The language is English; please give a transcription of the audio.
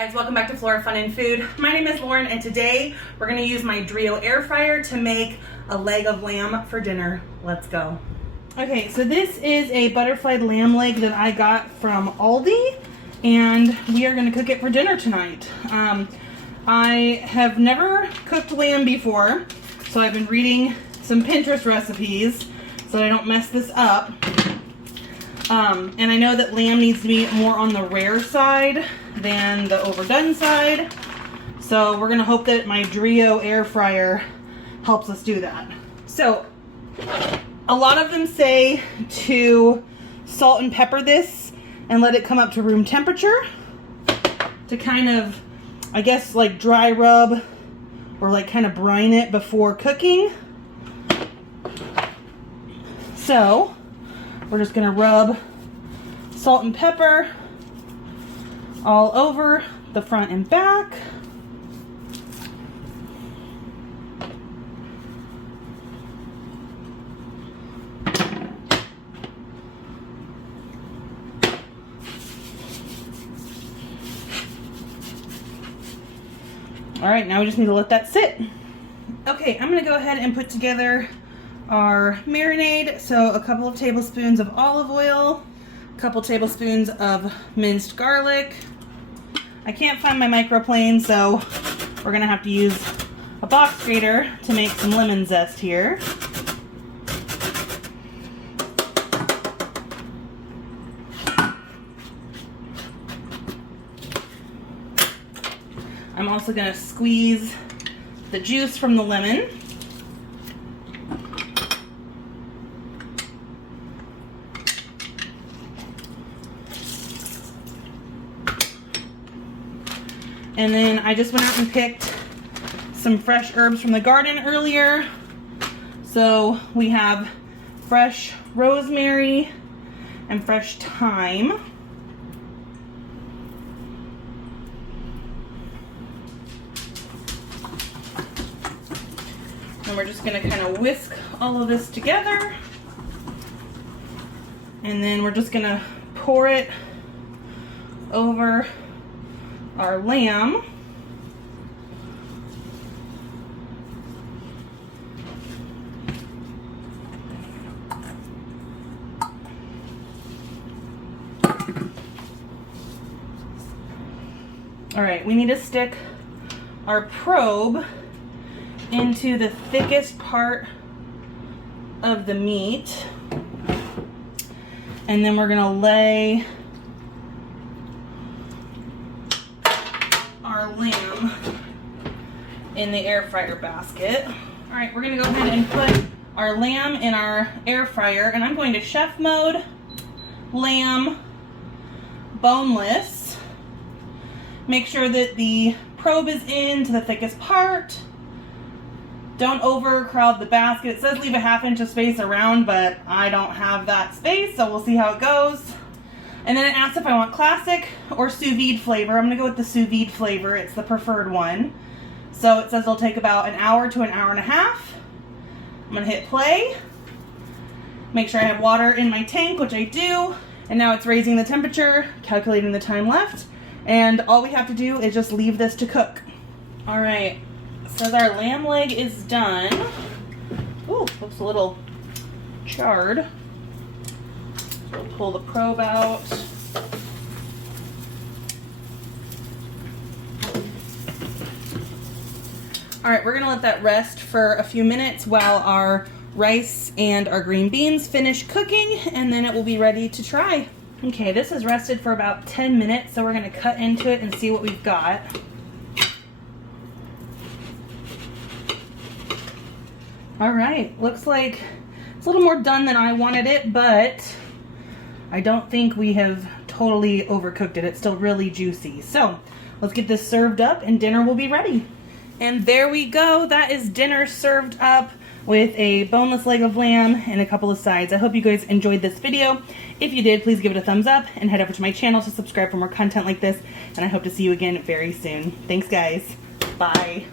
Guys, welcome back to Flora Fun and Food. My name is Lauren and today we're going to use my Dreo air fryer to make a leg of lamb for dinner. Let's go. Okay, so this is a butterflied lamb leg that I got from Aldi and we are going to cook it for dinner tonight. I have never cooked lamb before, so I've been reading some Pinterest recipes so that I don't mess this up. And I know that lamb needs to be more on the rare side than the overdone side. So we're gonna hope that my Dreo air fryer helps us do that. So a lot of them say to salt and pepper this and let it come up to room temperature to kind of, I guess, like dry rub or like kind of brine it before cooking. So we're just gonna rub salt and pepper all over the front and back. All right, now we just need to let that sit. Okay, I'm gonna go ahead and put together our marinade. So a couple of tablespoons of olive oil, a couple tablespoons of minced garlic. I can't find my microplane, so we're gonna have to use a box grater to make some lemon zest here. I'm also gonna squeeze the juice from the lemon. And then I just went out and picked some fresh herbs from the garden earlier. So we have fresh rosemary and fresh thyme. And we're just gonna kind of whisk all of this together. And then we're just gonna pour it over our lamb. All right, we need to stick our probe into the thickest part of the meat. And then we're gonna lay our lamb in the air fryer basket. All right, we're gonna go ahead and put our lamb in our air fryer, and I'm going to chef mode lamb boneless. Make sure that the probe is in to the thickest part. Don't overcrowd the basket. It says leave a ½ inch of space around, but I don't have that space, so we'll see how it goes. And then it asks if I want classic or sous vide flavor. I'm gonna go with the sous vide flavor. It's the preferred one. So it says it'll take about an hour to an hour and a half. I'm gonna hit play. Make sure I have water in my tank, which I do. And now it's raising the temperature, calculating the time left. And all we have to do is just leave this to cook. All right, so our lamb leg is done. Ooh, looks a little charred. We'll pull the probe out. All right, we're gonna let that rest for a few minutes while our rice and our green beans finish cooking, and then it will be ready to try. Okay, this has rested for about 10 minutes, so we're gonna cut into it and see what we've got. All right, looks like it's a little more done than I wanted it, but I don't think we have totally overcooked it. It's still really juicy. So let's get this served up and dinner will be ready. And there we go. That is dinner served up with a boneless leg of lamb and a couple of sides. I hope you guys enjoyed this video. If you did, please give it a thumbs up and head over to my channel to subscribe for more content like this. And I hope to see you again very soon. Thanks, guys. Bye.